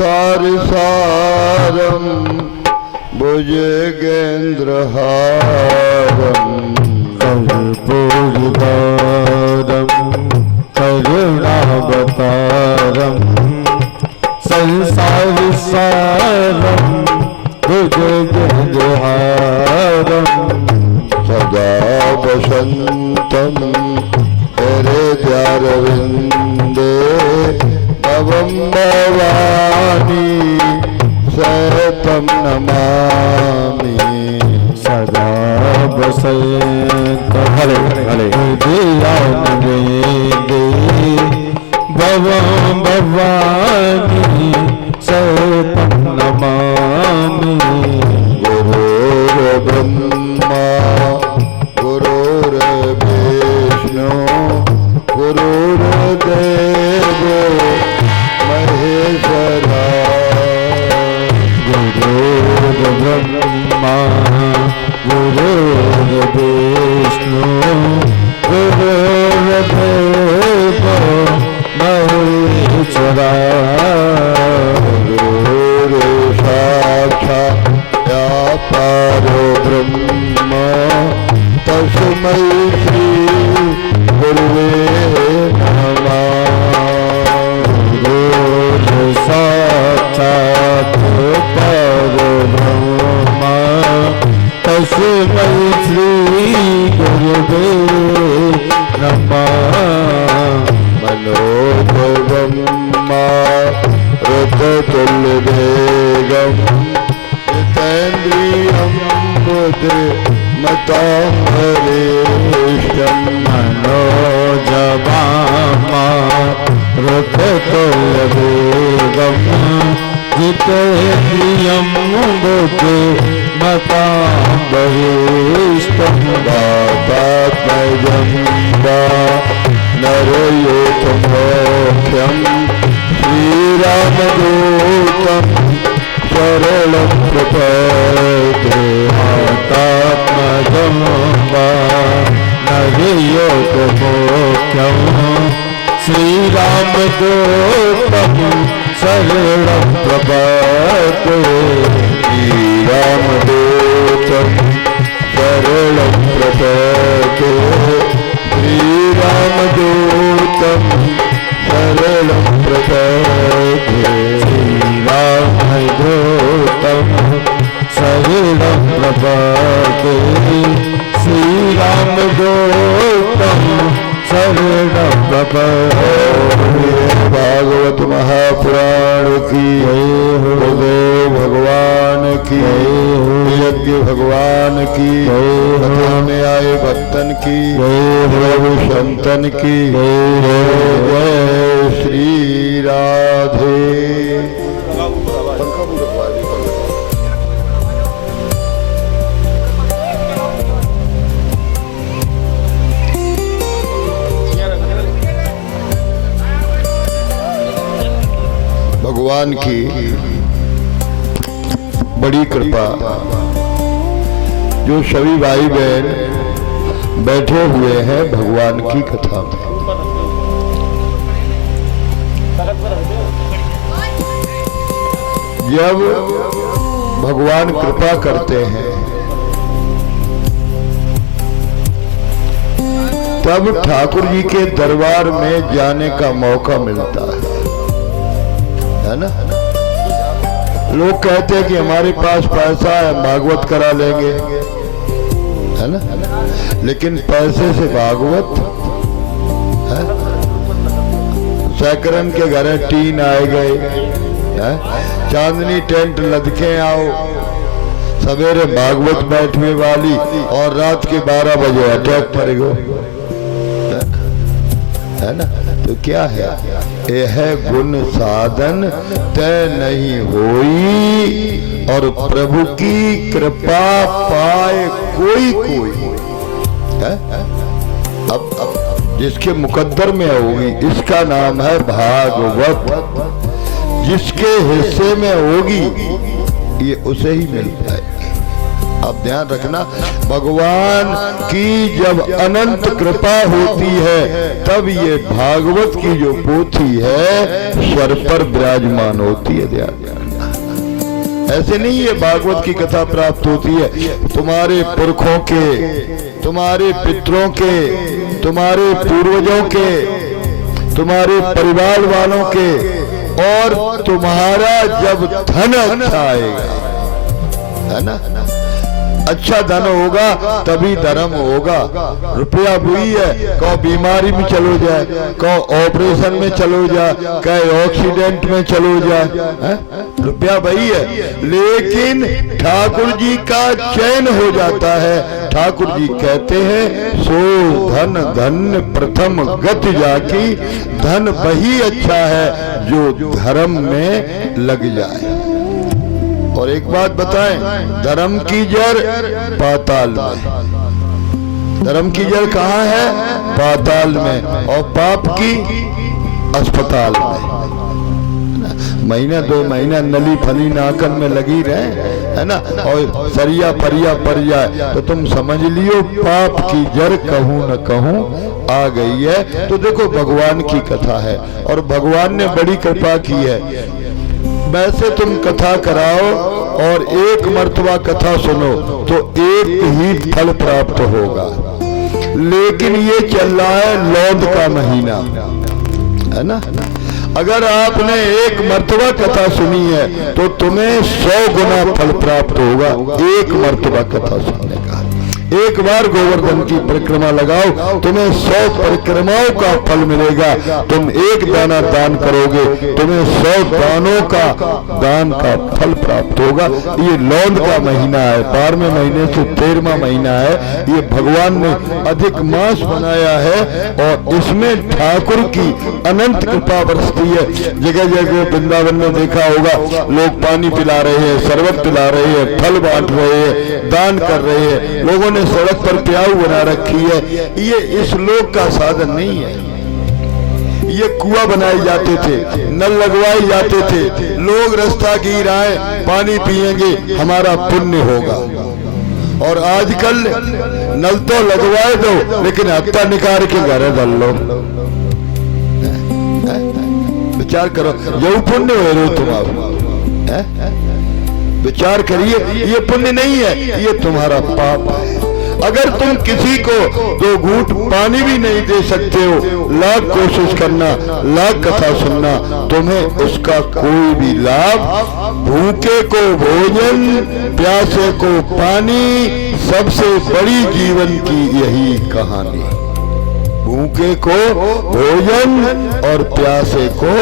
सारसारं भुजगेन्द्रहारं कर्पूरगौरं करुणावतारं संसारसारं भुजगेन्द्रहारं सदा वसन्तं हृदयारविन्दे भवं भवानी सततं नमामि। सदा वसन्तं हृदयारविन्दे भवं भवानी सततं नमामि। गुरुर्ब्रह्मा गुरुर्विष्णु गुरुर्देवो महेश्वरा। गुरुर्ब्रह्मा गुरुर्विष्णु गुरुर्देवो महेश्वरा। गुरुर्साक्षात् परो ब्रह्म तस्मै श्री गुरुवे नमः। गुरुर्साक्षात् परब्रह्म तस्मै श्री गुरुवे नमः। मनोभवं रथतुल्यवेगं जितेन्द्रियं बुद्धिमतां वरिष्ठं। मनोजवामा रथतुल्यवेगं जितेन्द्रियं बुद्धिमतां वरिष्ठं। वातात्मजं वा नरयोतमोख्यं श्रीरामदूतं शरणं प्रपद्ये। आत्मजं वा नरयोतमोख्यं श्रीरामदूतं शरणं प्रपद्ये। श्रीरामदूतं शरणं प्रपद्ये। श्रीरामदूतं शरणं प्रपद्ये। श्रीरामदूतं शरणं प्रपद्ये। श्रीरामदूतं शरणं प्रपद्ये। भागवत महापुराण की गुरुदेव भगवान की यज्ञ भगवान की कथा में आए भक्तन की प्रभु संतन की जय श्री राधे। भगवान की बड़ी कृपा जो सभी भाई बहन बैठे हुए हैं भगवान की कथा में। जब भगवान कृपा करते हैं तब ठाकुर जी के दरबार में जाने का मौका मिलता है ना। लोग कहते हैं कि हमारे पास पैसा है भागवत करा लेंगे, है ना, लेकिन पैसे से भागवत है? सैकरन के घर टीन आए गए है? चांदनी टेंट लदके आओ, सवेरे भागवत बैठने वाली और रात के 12 बजे अटैक पड़ गो, है ना। तो क्या है यह गुण साधन तय नहीं होई और प्रभु की कृपा पाए कोई कोई है। अब जिसके मुकद्दर में होगी इसका नाम है भागवत। जिसके हिस्से में होगी ये उसे ही मिल पाएगी। आप ध्यान रखना, भगवान की जब अनंत कृपा होती है तब ये भागवत की जो पोथी है सर पर विराजमान होती है। ध्यान, ऐसे नहीं है भागवत की कथा प्राप्त होती है तुम्हारे पुरखों के, तुम्हारे पितरों के, तुम्हारे पूर्वजों के, तुम्हारे परिवार वालों के, और तुम्हारा जब धन अच्छा आएगा, है ना, अच्छा धन होगा तभी धर्म होगा। रुपया बुरी है, कहो बीमारी में चलो जाए, कहो ऑपरेशन में चलो जाए, कहे एक्सीडेंट में चलो जाए, रुपया वही है, लेकिन ठाकुर जी का चयन हो जाता है। ठाकुर जी कहते हैं सो धन धन्य प्रथम गति जाकी, धन वही अच्छा है जो धर्म में लग जाए। और एक बात बताएं, धर्म की जड़ पाताल में, धर्म की जड़ कहाँ है? पाताल में, और पाप की अस्पताल में। महीना 2 महीना नली फली नाकन में लगी रहे, है ना, और सरिया परिया पड़ जाए तो तुम समझ लियो पाप की जड़ कहूं न कहूं आ गई है। तो देखो भगवान की कथा है और भगवान ने बड़ी कृपा की है। वैसे तुम कथा कराओ और एक मर्तबा कथा सुनो तो एक ही फल प्राप्त होगा, लेकिन ये चल रहा है लौंद का महीना, है ना। अगर आपने एक मर्तबा कथा सुनी है तो तुम्हें 100 गुना फल प्राप्त होगा एक मर्तबा कथा सुनने का। एक बार गोवर्धन की परिक्रमा लगाओ, तुम्हें 100 परिक्रमाओं का फल मिलेगा। तुम एक दाना दान करोगे, तुम्हें 100 दानों का दान का फल प्राप्त होगा। ये लौंद का महीना है, 12वें महीने से 13वां महीना है। ये भगवान ने अधिक मास बनाया है और इसमें ठाकुर की अनंत कृपा बरसती है। जगह जगह वृंदावन में देखा होगा, लोग पानी पिला रहे हैं, शरबत पिला रहे हैं, फल बांट रहे हैं, दान कर रहे हैं। लोगों ने सड़क पर प्याऊ बना रखी है। ये इस लोक का साधन नहीं है। ये कुआं बनाए जाते थे, नल लगवाए जाते थे, लोग रास्ता गिर आए, पानी पिएंगे हमारा पुण्य होगा। और आजकल नल तो लगवाए दो लेकिन हत्ता निकाल के घर डाल लो। विचार करो, यही पुण्य हो रहे हो तुम्हारा? विचार करिए, ये पुण्य नहीं है, ये तुम्हारा पाप है। अगर तुम किसी को 2 घूंट पानी भी नहीं दे सकते हो, लाख कोशिश करना, लाख कथा सुनना, तुम्हें उसका कोई भी लाभ, भूखे को भोजन, प्यासे को पानी, सबसे बड़ी जीवन की यही कहानी। भूखे को भोजन और प्यासे को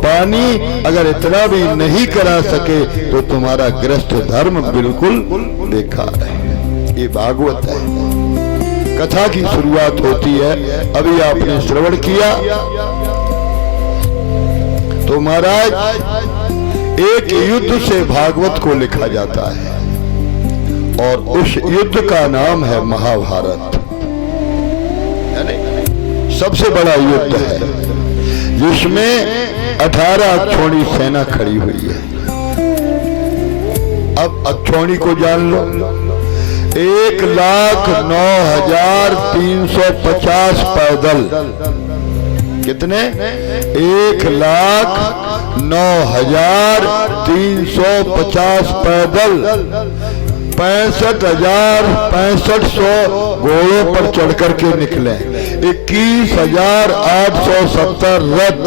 पानी, अगर इतना भी नहीं करा सके तो तुम्हारा गृहस्थ धर्म बिल्कुल बेकार है। ये भागवत है, कथा की शुरुआत होती है। अभी आपने श्रवण किया तो महाराज एक युद्ध से भागवत को लिखा जाता है और उस युद्ध का नाम है महाभारत। सबसे बड़ा युद्ध है जिसमें 18 अक्षौणी सेना खड़ी हुई है। अब अक्षौणी को जान लो, 1,09,350 पैदल। कितने? 1,09,350 पैदल, 65,650 घोड़ों पर चढ़ करके निकले, 21,870 रथ,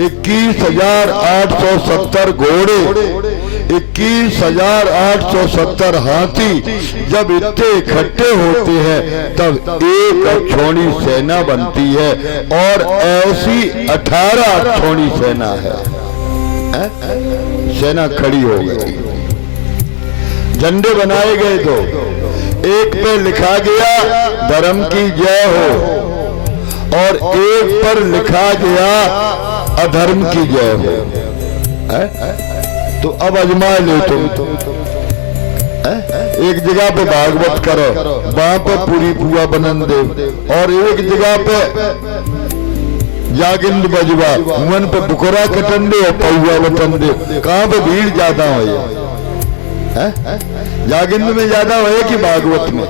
21,870 घोड़े, 21,870 हाथी। जब इतने इकट्ठे होते हैं तब एक अक्षौणी सेना बनती है और ऐसी 18 अक्षौणी सेना है। सेना खड़ी हो गई, झंडे बनाए गए दो, एक पे लिखा गया धर्म की जय हो और एक पर लिखा गया अधर्म की जय हो। तो अब अजमा लो तुम। एक जगह पे भागवत करो, वहां पे पूरी पुआ बनन दे, और एक जगह पे जागिंद बजवा, मन पे बुकरा कटन दे और पौआ बटन दे। कहां पे भीड़ ज्यादा हो? जागिंद में ज्यादा है कि भागवत में?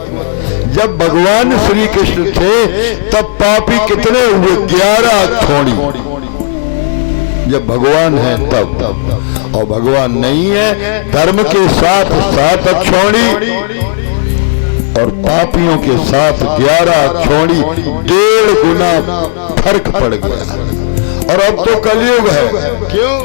जब भगवान श्री कृष्ण थे तब पापी कितने हुए? 11 अक्षौणी। जब भगवान है तब, और भगवान नहीं है धर्म के साथ 7 अक्षौणी और पापियों के साथ 11 अक्षौणी, 1.5 गुना फर्क पड़ गया। और अब तो कलयुग है। क्यों?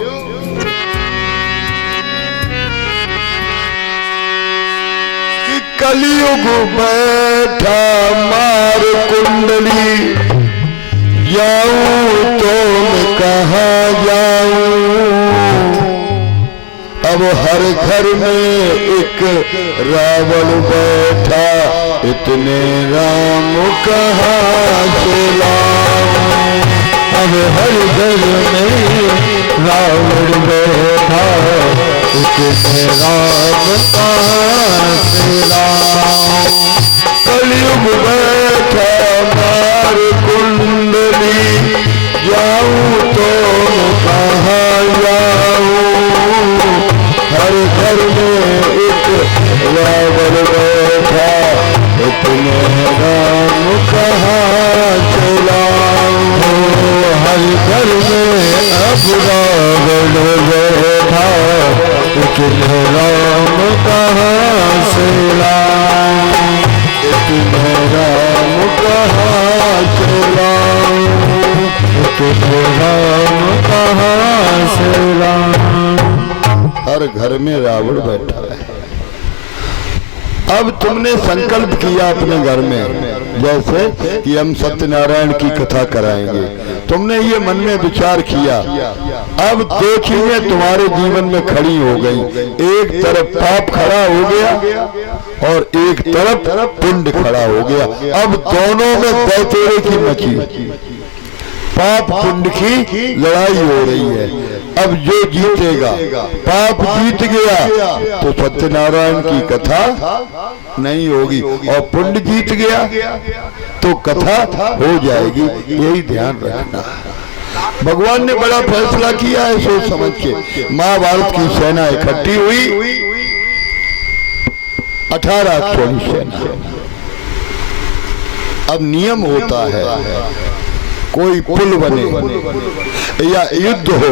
कि कलयुग बैठा मार कुंडली, जाऊं तो मैं कहाँ जाऊं? अब हर घर में एक रावण बैठा, इतने राम कहाँ से लाऊं? अब हर घर में रावण बैठा, इतने राम कहाँ से लाऊं? कलयुग बैठा मार कुंडली, जाऊं तो कहाँ जाऊं? हर घर में एक रावण बैठा, इतने राम कहाँ चलाऊं? हर घर में अब रावण बैठा, इतने राम कहाँ से लाऊं? इतने राम कहाँ चलाऊं? इतने राम कहाँ से लाऊं? हर घर में रावण बैठा है। अब तुमने संकल्प किया अपने घर में, जैसे कि हम सत्यनारायण की कथा कराएंगे, तुमने ये मन में विचार किया। अब 2 चीजें तुम्हारे जीवन में खड़ी हो गई। एक तरफ पाप खड़ा हो गया और एक तरफ पुण्य खड़ा हो गया। अब दोनों में बैतेरे की मची, पाप पुण्य की लड़ाई हो रही है। अब जो जीतेगा, पाप जीत गया तो सत्यनारायण की कथा नहीं होगी, और पुण्य जीत गया तो कथा हो जाएगी। यही ध्यान रखना। भगवान ने बड़ा फैसला किया है सोच समझ के। महाभारत की सेना इकट्ठी हुई, 18 अक्षौणी सेना। अब नियम होता है, कोई पुल बने या युद्ध हो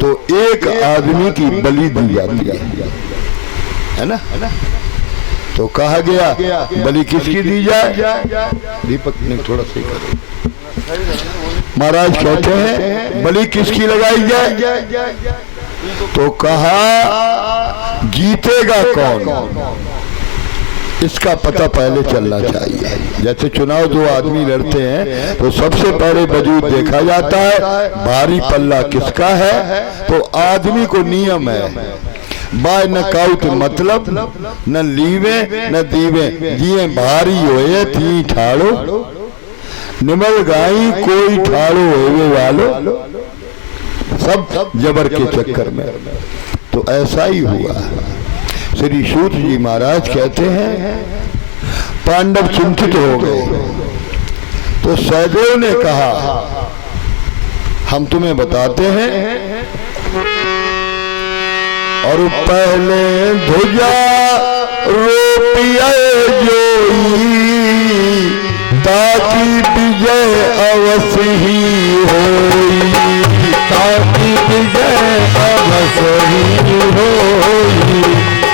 तो एक आदमी की बलि दी जाती है ना? तो कहा गया बलि किसकी दी जाए? दीपक ने थोड़ा सा करो। महाराज कहते हैं बलि किसकी लगाई जाए? तो कहा जीतेगा कौन, इसका पता पहले चलना चाहिए। जैसे चुनाव 2 आदमी लड़ते हैं तो सबसे पहले वजूद देखा जाता है, भारी पल्ला किसका है। तो आदमी को नियम है, बाय न काउट मतलब न लीवे न दीवे, जिए भारी होए थी ठाड़ो, निमल गाई कोई ठाड़ो होवे वालो, सब जबर के चक्कर में। तो ऐसा ही हुआ। श्री सूत जी महाराज कहते हैं पांडव चिंतित हो गए तो सहदेव ने कहा हम तुम्हें बताते हैं। और पहले ध्वजा रोपिए जोई, ताकि विजय अवश्य ही होई, ताकि विजय अवश्य ही होई।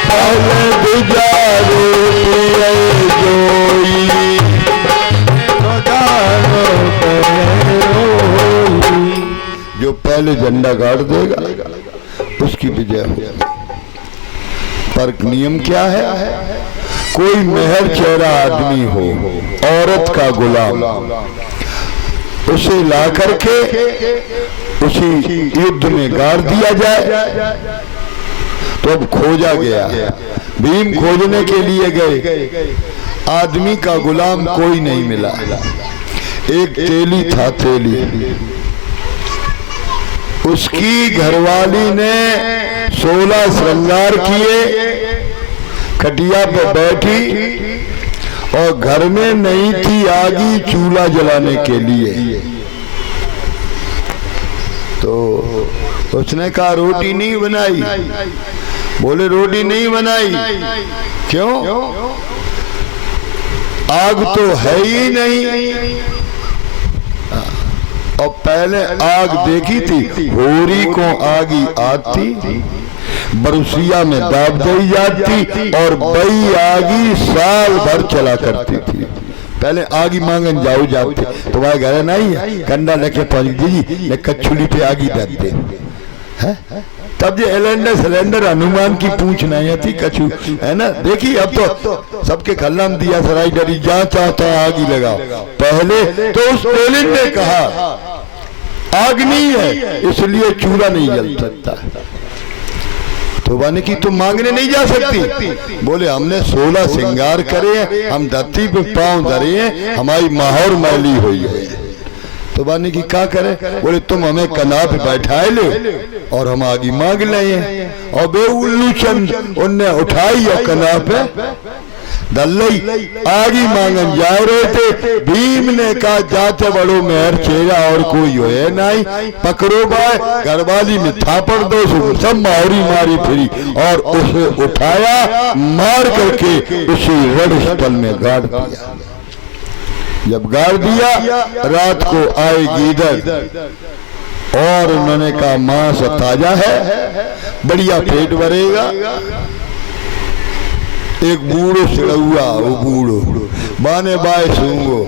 पहले ध्वजा रोपिए जोई, जो पहले झंडा गाड़ देगा उसकी विजय होगी। पर नियम क्या है? कोई मेहर चेहरा आदमी हो, औरत का गुलाम, उसे ला करके उसी युद्ध में गाड़ दिया जाए। तो अब खोजा गया, भीम खोजने के लिए गए, आदमी का गुलाम कोई नहीं मिला। एक तेली था, तेली, उसकी घरवाली ने 16 श्रृंगार किए, खटिया पर बैठी और घर में नहीं थी आगी चूल्हा जलाने के लिए। तो उसने कहा रोटी नहीं बनाई, बोले रोटी नहीं बनाई। क्यों? आग तो है ही नहीं। और पहले आग देखी थी, होरी को आगी आती, बरसिया में दाब दी जाती और बई आगी साल भर चला करती थी। पहले आगी मांगन जाओ जाते तो वह घर नहीं है, कंडा लेके पहुंच जी ने कच्छुली पे आगी दे है। तब ये सिलेंडर हनुमान की पूछ नहीं थी कछु, है ना। देखिए अब तो सबके खल्ला में दिया सराई डरी, जहाँ चाहता आगी लगाओ। पहले तो उस स्टेलिन ने कहा आग नहीं है इसलिए चूल्हा नहीं जल सकता। तो वाने की तुम मांगने नहीं जा सकती। बोले हमने 16 श्रृंगार करे हैं, हम धरती पे पांव धरे हैं, हमारी माहौर मैली हुई है। तो वाने की क्या करे? बोले तुम हमें कनाप पे बैठाए लो और हम आगे मांग ले। और बे उल्लू चंद उनने उठाई और कनाप पे दल्लई आगी मांगन जा रहे थे। भीम ने कहा जाते बड़ो मेहर चेहरा और कोई हो नहीं, पकड़ो बाय घरवाली में थापड़ दो। सब माहौरी मारी फिरी और उसे उठाया, मार करके उसी रण स्थल में गाड़ दिया। जब गाड़ दिया रात को आए गीदड़ और उन्होंने कहा मांस ताजा है, बढ़िया पेट भरेगा। एक बूढ़ो सिड़ुआ, वो बूढ़ो बाने बाय सूंगो,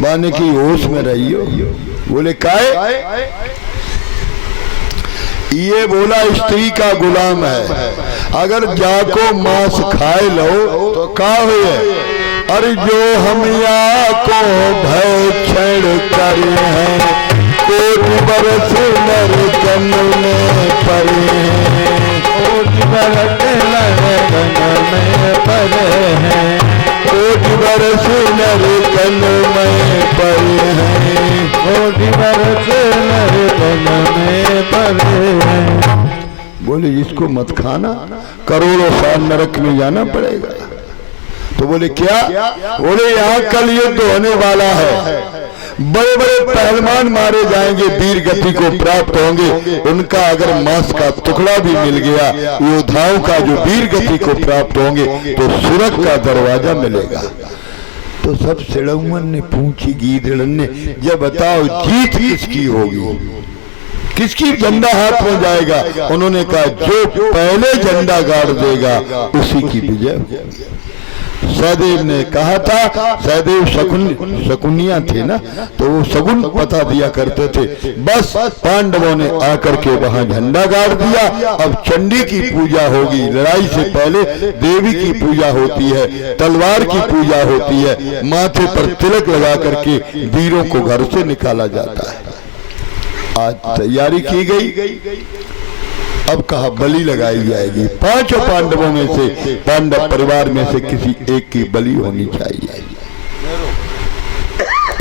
बाने की होश में रहियो। बोले काहे? ये बोला स्त्री का गुलाम है, अगर जाको मांस खाए लो तो का हुए? अरे जो हम या को भय क्षण करे हैं, कोटि बरस नर जन्म में पड़े हैं, कोटि बरस नर में पड़े हैं, कोटि बरस नर जन्म में पड़े हैं, कोटि बरस नर जन्म में पड़े हैं। बोले इसको मत खाना, करोड़ों साल नरक में जाना पड़ेगा। तो बोले क्या? बोले यहाँ कल युद्ध होने वाला है, बड़े बड़े पहलवान मारे जाएंगे, वीर गति को प्राप्त होंगे। उनका अगर मांस का टुकड़ा भी मिल गया, योद्धाओं का जो वीर गति को प्राप्त होंगे, तो सुरग का दरवाजा मिलेगा। तो सब सिड़ौन ने पूछी गीदड़न ने, जब बताओ जीत किसकी होगी, किसकी झंडा हाथ में जाएगा? उन्होंने कहा जो पहले झंडा गाड़ देगा उसी की विजय होगी। सहदेव ने कहा था, सहदेव शकुनिया थे ना, तो वो शकुन पता दिया करते थे। बस पांडवों ने आकर के वहां झंडा गाड़ दिया। अब चंडी की पूजा होगी, लड़ाई से पहले देवी की पूजा होती है, तलवार की पूजा होती है, माथे पर तिलक लगा करके वीरों को घर से निकाला जाता है। आज तैयारी की गई, अब कहा बलि लगाई जाएगी। 5 पांडवों में से, पांडव परिवार में से किसी एक की बलि होनी चाहिए।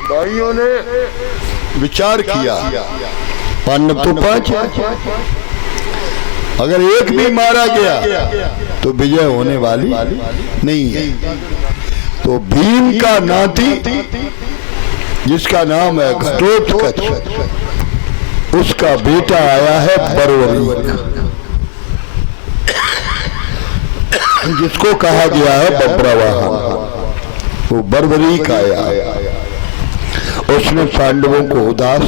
भाइयों ने विचार किया, पांडव तो 5 है, अगर एक भी मारा गया तो विजय होने वाली नहीं है। तो भीम का नाती जिसका नाम है घटोत्कच, उसका बेटा आया है बर्वरीक, जिसको कहा गया है बब्रवाहन। वो बर्वरीक आया, उसने पांडवों को उदास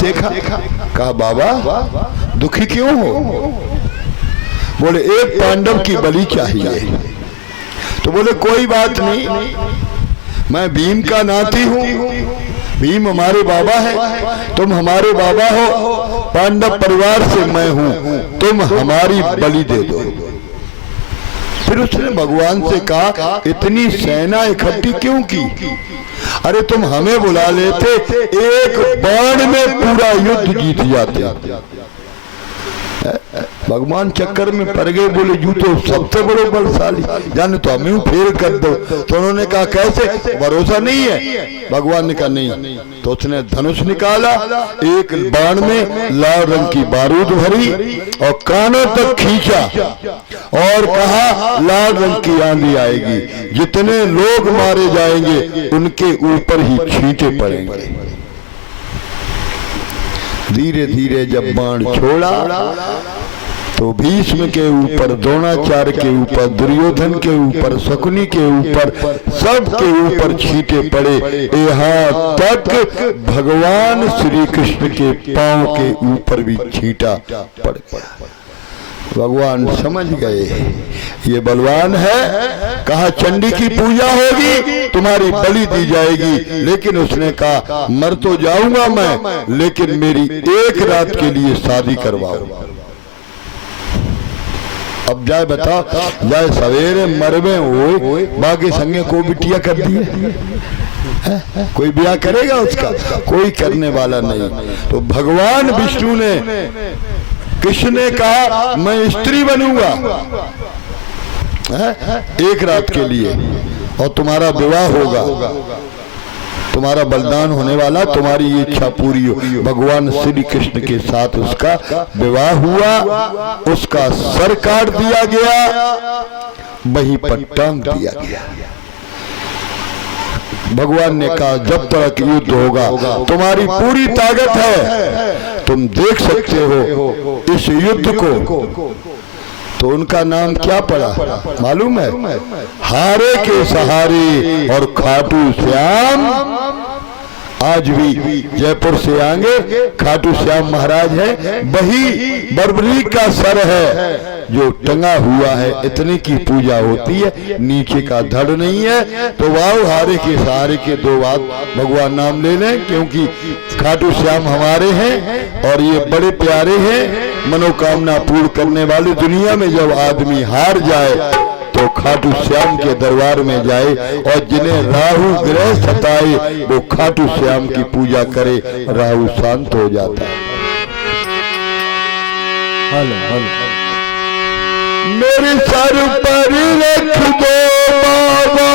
देखा, कहा बाबा दुखी क्यों हो? बोले एक पांडव की बलि चाहिए। तो बोले कोई बात नहीं, मैं भीम का नाती हूं, भीम हमारे बाबा है, तुम हमारे बाबा हो, पांडव परिवार से मैं हूं, तुम हमारी बलि दे दो। फिर उसने भगवान से कहा इतनी सेना इकट्ठी क्यों की? अरे तुम हमें बुला लेते, एक बाण में पूरा युद्ध जीत जाते। भगवान चक्कर में पड़ गए, बोले जू तो सबसे बड़ो बलशाली, जाने तो हमें फेर कर दो। तो उन्होंने कहा कैसे? भरोसा नहीं है? भगवान ने कहा नहीं। तो उसने धनुष निकाला, एक बाण में लाल रंग की बारूद भरी और कानों तक खींचा और कहा लाल रंग की आंधी आएगी, जितने लोग मारे जाएंगे उनके ऊपर ही छींटे पड़ेंगे। धीरे धीरे जब बाण छोड़ा तो भीष्म के ऊपर, द्रोणाचार्य के ऊपर, दुर्योधन के ऊपर, शकुनी के ऊपर, सब के ऊपर छींटे पड़े। यहाँ तक भगवान श्री कृष्ण के पांव के ऊपर भी छींटा पड़ा। भगवान समझ गए ये बलवान है, कहा चंडी की पूजा होगी, तुम्हारी बलि दी जाएगी। लेकिन उसने कहा मर तो जाऊंगा मैं, लेकिन मेरी एक रात के लिए शादी करवाओ। अब जाए बताओ, जाए सवेरे मरवे हो, बाकी संगे को बिटिया कर दिए, कोई ब्याह करेगा उसका? कोई करने वाला नहीं। तो भगवान विष्णु ने, कृष्ण ने कहा मैं स्त्री बनूंगा एक रात के लिए, और तुम्हारा विवाह होगा, तुम्हारा बलिदान होने वाला, तुम्हारी ये इच्छा पूरी हो। भगवान श्री कृष्ण के साथ उसका विवाह हुआ, उसका सर काट दिया गया, वहीं पर टांग दिया गया। भगवान ने कहा जब तक युद्ध होगा, तुम्हारी पूरी ताकत है, तुम देख सकते हो इस युद्ध को। तो उनका नाम क्या पड़ा मालूम है? हारे के सहारे और खाटू श्याम। आज भी जयपुर से आगे खाटू श्याम महाराज है, वही बर्बरी का सर है जो टंगा हुआ है। इतने की पूजा होती है, नीचे का धड़ नहीं है। तो वाह, हारे के सहारे के दो बात भगवान नाम ले लें, क्योंकि खाटू श्याम हमारे हैं और ये बड़े प्यारे हैं, मनोकामना पूर्ण करने वाले। दुनिया में जब आदमी हार जाए तो खाटू श्याम के दरबार में जाए, और जिन्हें राहु ग्रह सताए वो खाटू श्याम की पूजा करे, राहु शांत हो जाता है। मेरे सर पर रख दो बाबा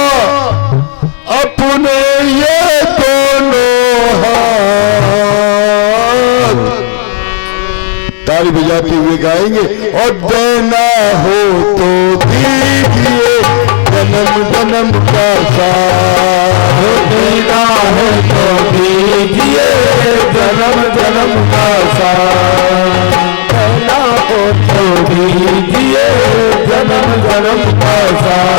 अपने ये दोनों हाथ, ताली बजाते हुए गाएंगे। और देना हो तो दीजिए जन्म जन्म का साथ, देना है तो दीजिए जन्म जन्म का साथ, देना हो तो दीजिए जन्म जन्म का साथ।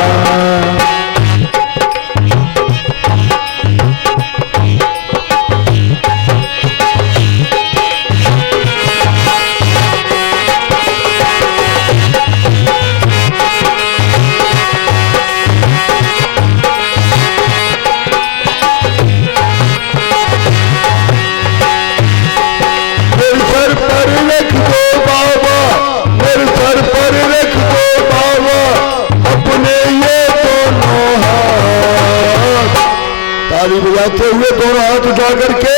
बजाते हुए दोनों हाथ उठा करके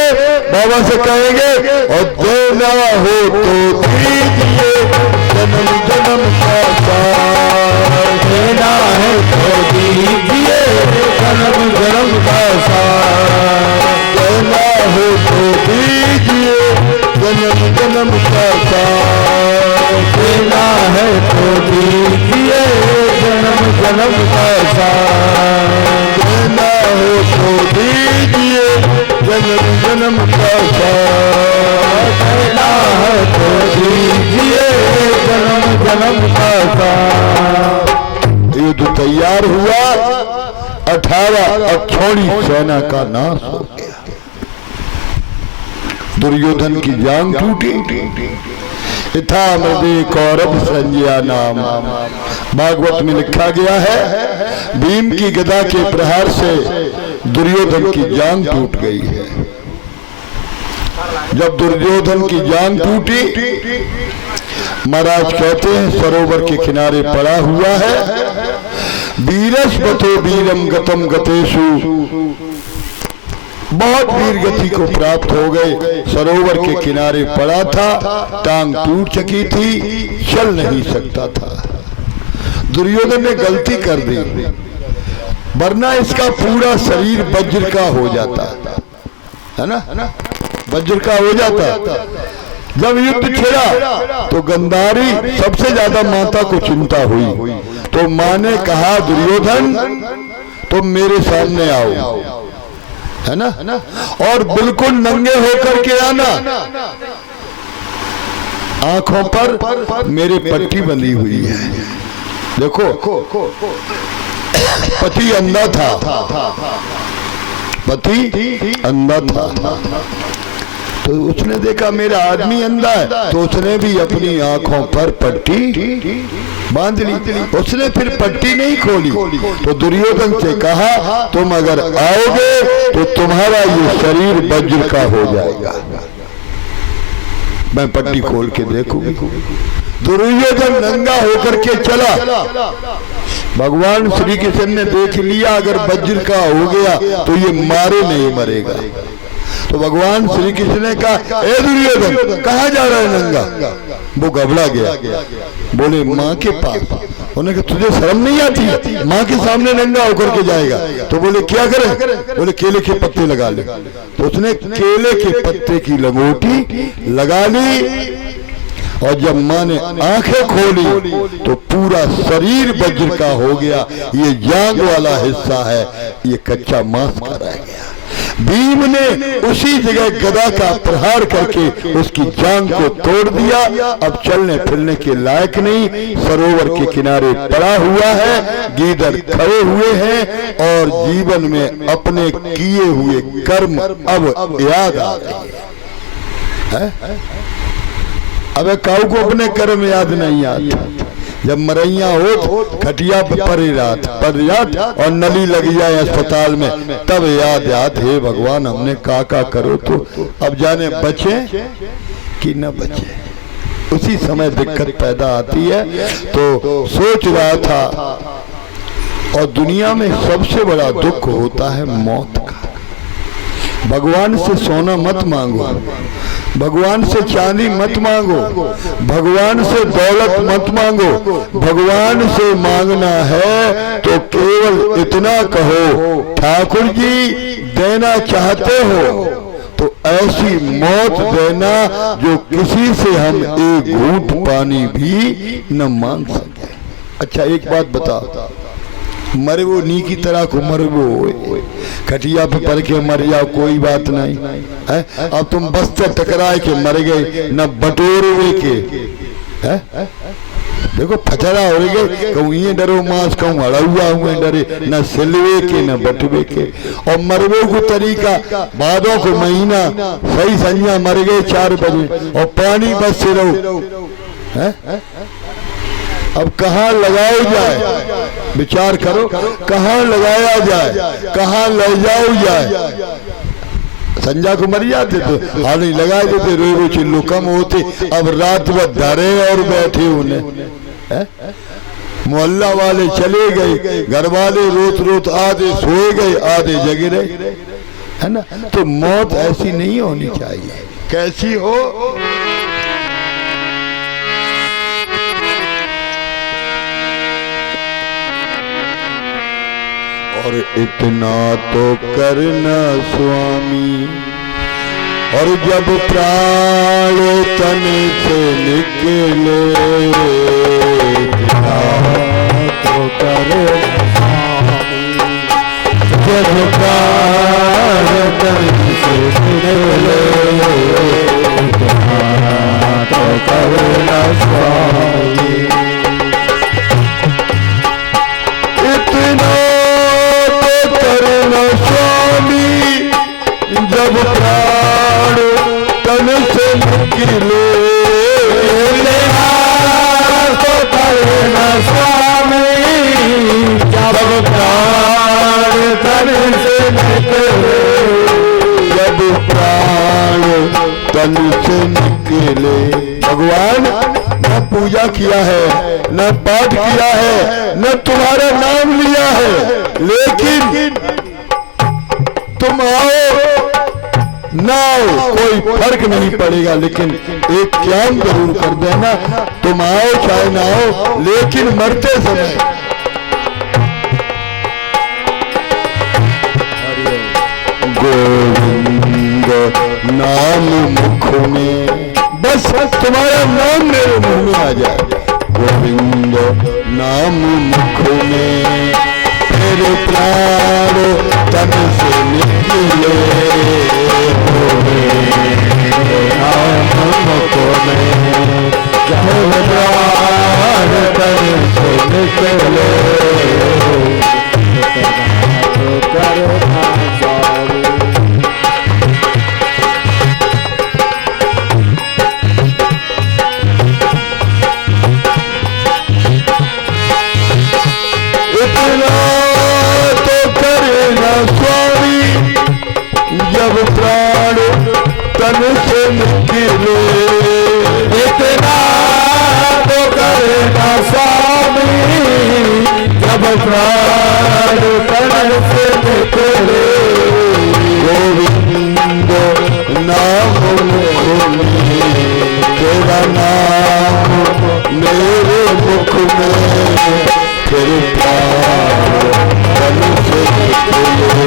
बाबा से कहेंगे, और देना हो तो दीजिए जन्म जन्म का साथ, देना है तो दीजिए जन्म जन्म का साथ, देना हो तो दीजिए जन्म जन्म का साथ, देना है तो दीजिए जन्म जन्म का साथ, देना हो तो दीजिए जन्म जन्म का साथ, देना है तो दीजिए जन्म जन्म का साथ। युद्ध तैयार हुआ, 18 अक्षौणी सेना का नाश हो गया। दुर्योधन की जांग टूटी। इथा मृदे कौरव संज्ञा नाम, भागवत में लिखा गया है, भीम की गदा के प्रहार से दुर्योधन की जांग टूट गई है। जब दुर्योधन की जांग टूटी, महाराज कहते हैं सरोवर के किनारे पड़ा हुआ है, वीरस बतो वीरम गतम गतेषु, बहुत वीर गति को प्राप्त हो गए। सरोवर के किनारे पड़ा था, टांग टूट चुकी थी, चल नहीं सकता था। दुर्योधन ने गलती कर दी, वरना इसका पूरा शरीर वज्र का हो जाता है ना, वज्र का हो जाता। जब युद्ध छिड़ा तो गंधारी सबसे ज्यादा माता को चिंता हुई, तो माँ ने कहा दुर्योधन तुम मेरे सामने आओ, है ना, और बिल्कुल नंगे होकर के आना। आंखों पर मेरे पट्टी बंधी हुई है। देखो, पति अंधा था, पति अंधा था, तो उसने देखा मेरा आदमी अंधा है, तो उसने भी अपनी आंखों पर पट्टी बांध ली। उसने फिर पट्टी नहीं खोली, तो दुर्योधन से कहा तुम अगर आओगे तो तुम्हारा ये शरीर वज्र का हो जाएगा, मैं पट्टी खोल के देखूंगी। दुर्योधन नंगा होकर के चला। भगवान श्री कृष्ण ने देख लिया अगर वज्र का हो गया तो ये मारे नहीं मरेगा, तो भगवान श्री कृष्ण ने कहा ए दुर्योधन कहाँ जा रहा है नंगा? वो घबरा गया, बोले माँ के पास। उन्होंने कहा तुझे शर्म नहीं आती, माँ के सामने नंगा होकर के जाएगा? तो बोले क्या करे? बोले केले के पत्ते लगा ले। तो उसने केले के पत्ते की लंगोटी लगा ली, और जब माँ ने आंखें खोली तो पूरा शरीर वज्र का हो गया। ये जांग वाला हिस्सा है, ये कच्चा मांस का रह गया। भीम ने उसी जगह गदा का प्रहार करके उसकी जांग को तोड़ दिया। अब चलने फिरने के लायक नहीं, सरोवर के किनारे पड़ा हुआ है, गीदड़ खड़े हुए हैं, और जीवन में अपने किए हुए कर्म अब याद आ गए। अबे काऊ को अपने कर्म याद नहीं आते। जब मरैया हो खटिया पर रात और नली लग जाए अस्पताल में, तब याद याद हे भगवान हमने का करो तो अब जाने बचे कि न बचे। उसी समय दिक्कत पैदा आती है। तो सोच रहा था, और दुनिया में सबसे बड़ा दुख होता है मौत का। भगवान से सोना मत मांगो, भगवान से चांदी मत मांगो, भगवान से दौलत मत मांगो। भगवान से मांगना है तो केवल इतना कहो ठाकुर जी देना चाहते हो तो ऐसी मौत देना जो किसी से हम एक घूंट पानी भी न मांग सके। अच्छा एक बात बताओ, मरे वो नी की तरह को मर वो खटिया पे पड़ के मर जाओ कोई बात नहीं है। अब तुम बस से टकराए के मर गए, न बटोरे के है? देखो फचरा हो गए, कहूँ ये डरो मांस, कहूँ हड़ुआ हुए डरे, न सिलवे के न बटवे के। और मरवे को तरीका बादों को महीना सही संज्ञा मर गए 4 बजे, और पानी बस से रहो है? अब कहाँ लगाओ जाए, विचार करो कहाँ लगाया जाए, कहाँ ले जाओ जाए। संजा को मर जाते तो हाल ही लगाए देते, रोई चिल्लू कम होते। अब रात भर डरे और बैठे उन्हें, मोहल्ला वाले चले गए, घर वाले रोत रोत आधे सोए गए आधे जगे रहे, है ना। तो मौत ऐसी नहीं होनी चाहिए। कैसी हो? और इतना तो करना स्वामी, और जब प्राण तन से निकले इतना तो करना स्वामी, जब प्राण तन से निकले इतना तो करना स्वामी। जब प्राण तन से निकले तो करना स्वामी, जब प्राण तन से निकले, जब प्राण तन से निकले। भगवान न पूजा किया है, न पाठ किया है, न तुम्हारा नाम लिया है, लेकिन तुम आओ ना आओ कोई फर्क नहीं पड़ेगा, लेकिन एक काम जरूर कर देना, तुम आओ चाहे ना आओ, लेकिन मरते समय गोविंद नाम मुख में, बस तुम्हारा नाम मेरे मुंह में आ जाए। गोविंद नाम मुख में, मेरे प्राण तन से निकले, नाम मुख में, से निकले। इतना तो करना स्वामी, जब प्राण तन से निकले। गोविंद नाम बोले, तेरा नाम मेरे मुख में, फिर प्राण तन से निकले।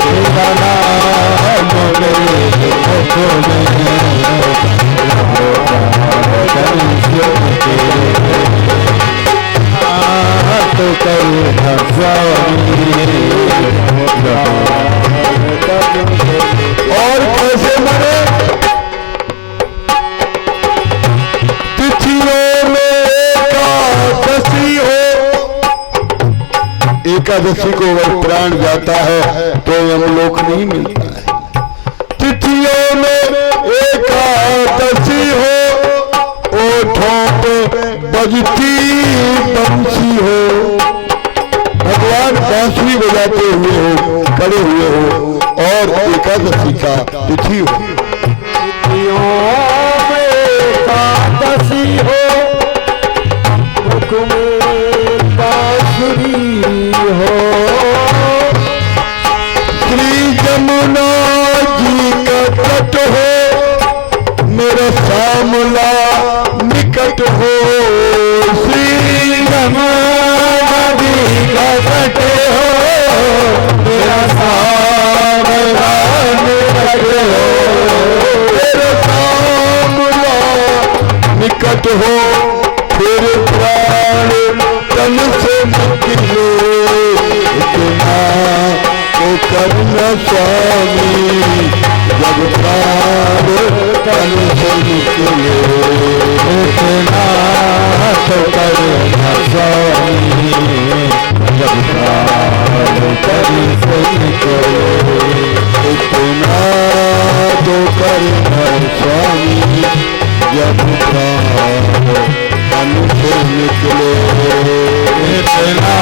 तेरा नाम मेरे मुख में, तन से निकले। तो करना स्वामी, और कैसे मरे? तिथियों में एकादशी हो। एकादशी को अगर प्राण जाता है तो यमलोक नहीं मिलता है। तिथियों में एकादशी हो, ओठों पे बजती बंसी हो। भगवान बांसुरी बजाते हुए हो, खड़े हुए हो, और एकादशी का तिथि हो। एकादशी हो, मुख में बांसुरी हो। श्री जमुना जी का तट हो, मेरा सामला निकट हो। श्री जमुना जी का तट हो, मेरा सामला निकट हो। मेरा सामला निकट हो, फिर प्राण तन से निकले। इतना तो करना स्वामी, जब प्राण तन से निकले। इतना तो करना स्वामी, जब प्राण तन से निकले। इतना तो करना स्वामी, जब प्राण तन से निकले। इतना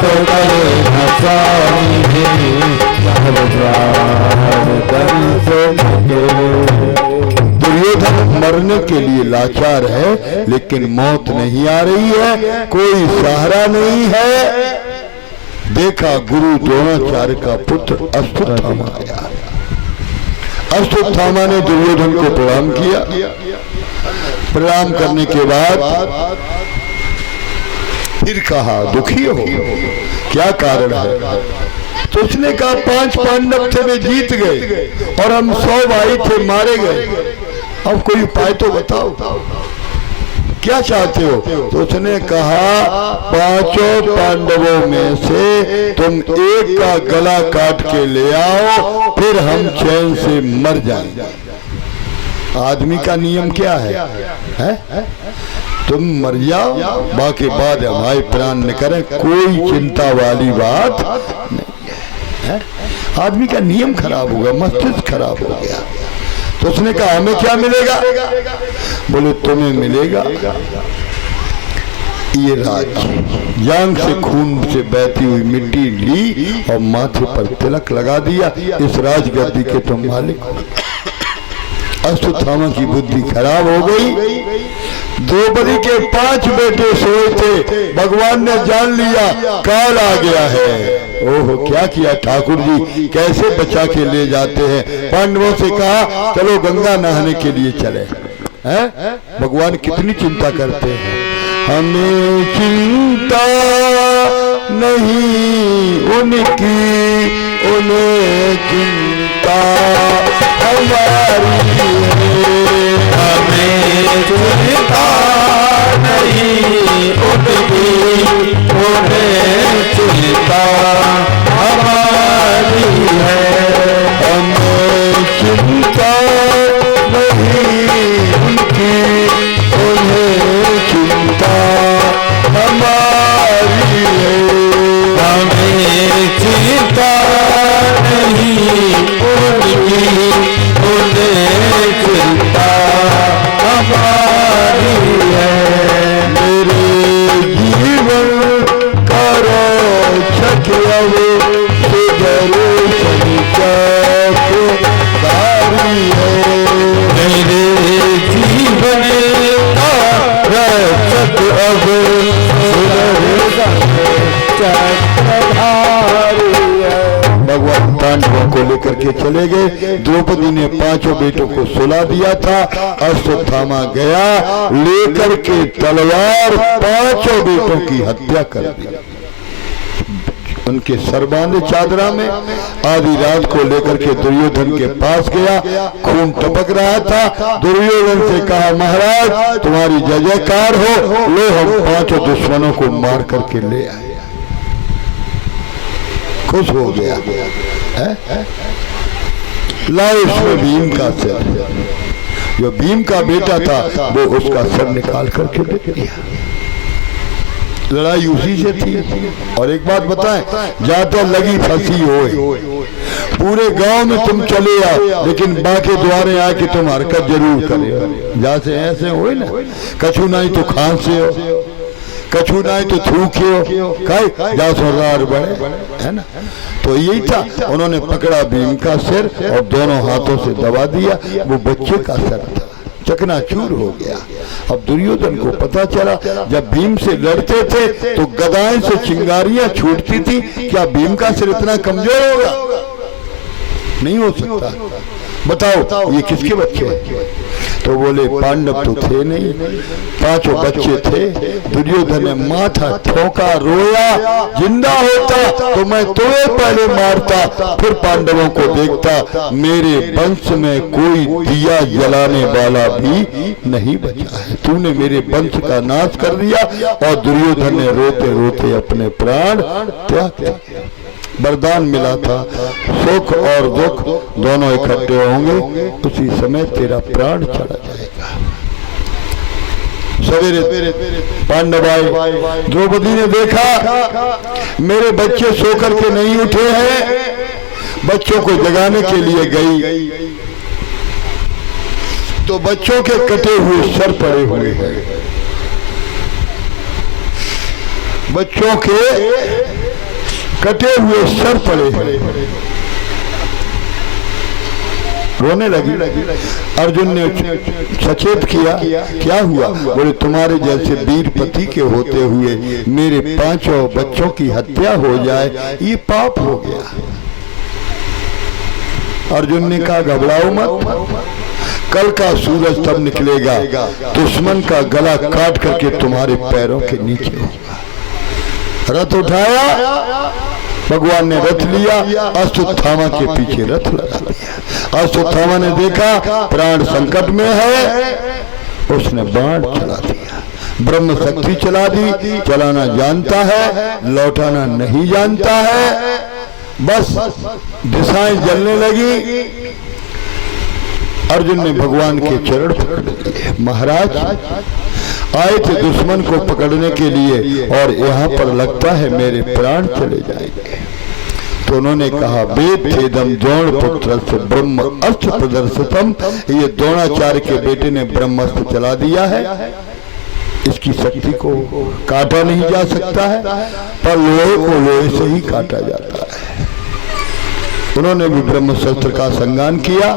तो करना स्वामी, जब प्राण तन से निकले। दुर्योधन मरने के लिए लाचार है, लेकिन मौत नहीं आ रही है, कोई सहारा नहीं है। देखा गुरु द्रोणाचार्य का पुत्र अश्वत्थामा आया। अश्वत्थामा ने दुर्योधन को प्रणाम किया। प्रणाम करने के बाद फिर कहा, दुखी हो, क्या कारण है? तो उसने कहा, 5 पांडव थे, वे जीत गए और हम 100 भाई थे, मारे गए। अब कोई उपाय तो बताओ, क्या चाहते हो? तो उसने कहा, 5 पांडवों में से तुम एक का गला काट के ले आओ, फिर हम चैन से मर जाएंगे। आदमी का नियम क्या है? तुम मर जाओ, बाकी बाद हमारे प्राण न करें, कोई चिंता वाली बात नहीं है। आदमी का नियम खराब होगा, मस्तिष्क खराब हो गया। तो उसने कहा, हमें क्या मिलेगा? बोले, तुम्हें मिलेगा ये राज्य। जांग से खून से बहती हुई मिट्टी ली और माथे पर तिलक लगा दिया, इस राजगद्दी के तुम मालिक हो। अश्वत्थामा की बुद्धि खराब हो गई। द्रौपदी के 5 बेटे सोए थे, भगवान ने जान लिया काल आ गया है। ओहो, क्या किया ठाकुर जी, कैसे बचा के ले जाते हैं। पांडवों से कहा, चलो गंगा नहाने के लिए चले। हैं? भगवान कितनी चिंता करते हैं। हमें चिंता नहीं उनकी, उन्हें चिंता हमारी है। हमें चिंता नहीं उनकी, उन्हें चिंता हमारी है। हमें चिंता नहीं उनकी, उन्हें चिंता हमारी है। हमें चिंता नहीं उनकी, उन्हें को लेकर के चले गए। द्रौपदी ने 5 बेटों को सुला दिया था। अश्वत्थामा गया लेकर के तलवार 5 बेटों की हत्या कर दी। उनके सर बांधे चादरा में। आधी रात को लेकर के दुर्योधन के पास गया, खून टपक रहा था। दुर्योधन से कहा, महाराज तुम्हारी जय जयकार हो, लो हम 5 दुश्मनों को मार करके ले आए। खुश हो गया है? लाओ इसमें भीम का सिर। जो भीम का बेटा था वो उसका सर निकाल करके दे दिया। लड़ाई उसी से थी। और एक बात बताएं, जाते लगी फंसी हो, पूरे गांव में तुम चले आओ लेकिन बाकी द्वारे आके तुम हरकत जरूर करे। जैसे ऐसे हो ना, कछु नहीं तो खांसे हो, कछु नहीं तो थूके हो, कई जा सोरार बड़े, है ना। तो यही था, उन्होंने पकड़ा भीम का सिर और दोनों हाथों से दबा दिया। वो बच्चे का सर था, चकनाचूर हो गया। अब दुर्योधन को पता चला, जब भीम से लड़ते थे तो गदाएं से चिंगारियां छूटती थी। क्या भीम का सिर इतना कमजोर होगा? नहीं हो सकता। बताओ ये किसके बच्चे हैं? तो बोले पांडव तो थे नहीं, 5 बच्चे थे। दुर्योधन ने माथा ठोका, रोया, जिंदा होता तो मैं तुम्हें पहले मारता, फिर पांडवों को देखता। मेरे वंश में कोई दिया जलाने वाला भी नहीं बचा है। तूने मेरे वंश का नाश कर दिया। और दुर्योधन ने रोते रोते अपने प्राण त्याग दिए। वरदान मिला था, सुख और दुख दोनों इकट्ठे होंगे, उसी समय तेरा प्राण चला जाएगा। सवेरे पांडव आए, द्रौपदी ने देखा मेरे बच्चे सो करके नहीं उठे हैं। बच्चों को जगाने के लिए गई तो बच्चों के कटे हुए सर पड़े हुए हैं। बच्चों के कटे हुए सर पड़े हैं। रोने लगी। अर्जुन ने सचेत किया, क्या हुआ? बोले तुम्हारे जैसे वीर पति के होते हुए मेरे 5 बच्चों की हत्या हो जाए, ये पाप हो गया। अर्जुन ने कहा घबराओ मत, कल का सूरज तब निकलेगा, दुश्मन का गला काट करके तुम्हारे पैरों के नीचे होगा। रथ उठाया, भगवान ने रथ लिया, अश्वत्थामा के पीछे रथ लगा दिया। अश्वत्थामा ने देखा प्राण संकट में है, उसने बाण चला दिया। ब्रह्म शक्ति चला दी, चलाना जानता है, लौटाना नहीं जानता है। बस दिशाएं जलने लगी। अर्जुन ने भगवान के चरण पकड़ लिए। महाराज आए थे दुश्मन को पकड़ने के लिए और यहाँ पर लगता है मेरे प्राण चले जाएंगे। तो उन्होंने कहा वेद भेदम द्रोण पुत्र से ब्रह्म अस्त्र प्रदर्शितम। ये द्रोणाचार्य के बेटे ने ब्रह्मास्त्र चला दिया है। इसकी शक्ति को काटा नहीं जा सकता है, पर लोहे को लोहे से ही काटा जाता है। उन्होंने भी ब्रह्मशस्त्र का संगान किया।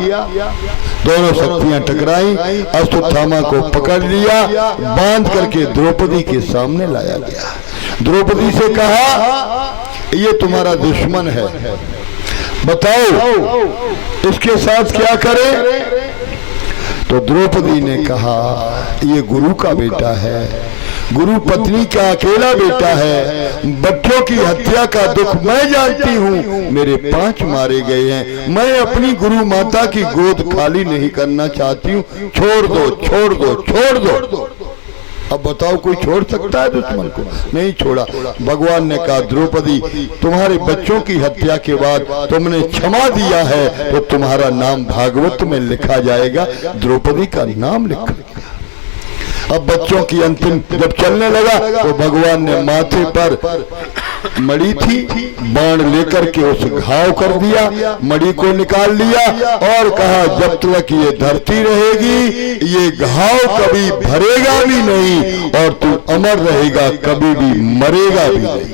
दोनों शक्तियां टकराई, अश्वत्थामा को पकड़ लिया, बांध करके द्रौपदी के सामने लाया गया। द्रौपदी से कहा ये तुम्हारा दुश्मन है, बताओ इसके साथ क्या करें? तो द्रौपदी ने कहा ये गुरु का बेटा है, गुरु पत्नी का अकेला बेटा है। बच्चों की हत्या का दुख मैं जानती हूँ, मेरे 5 मारे गए हैं। मैं अपनी गुरु माता की गोद खाली नहीं करना चाहती हूँ। छोड़ दो, छोड़ दो, छोड़ दो। अब बताओ कोई छोड़ सकता है दुश्मन को? नहीं छोड़ा। भगवान ने कहा द्रौपदी तुम्हारे बच्चों की हत्या के बाद तुमने क्षमा दिया है तो तुम्हारा नाम भागवत में लिखा जाएगा। द्रौपदी का नाम लिखा गया। अब बच्चों की अंतिम जब चलने लगा तो भगवान ने माथे पर मणि थी, बाण लेकर के उस घाव कर दिया, मणि को निकाल लिया और कहा जब तक ये धरती रहेगी ये घाव कभी भरेगा भी नहीं और तू अमर रहेगा, कभी भी मरेगा भी नहीं।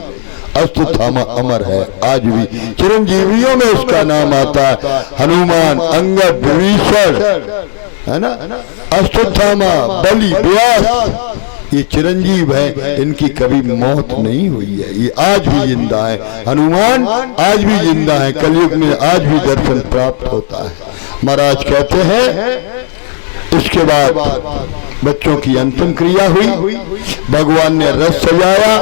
अश्वत्थामा अमर है, आज भी चिरंजीवियों में उसका नाम आता है। हनुमान, अंगद, विभीषण, है ना, अश्वत्थामा, बलि, व्यास, ये चिरंजीव है, इनकी कभी मौत नहीं हुई है, ये आज भी जिंदा है। हनुमान आज भी जिंदा है, कलयुग में आज भी दर्शन प्राप्त होता है। महाराज कहते हैं इसके बाद बच्चों की अंतिम क्रिया हुई। भगवान ने रथ सजाया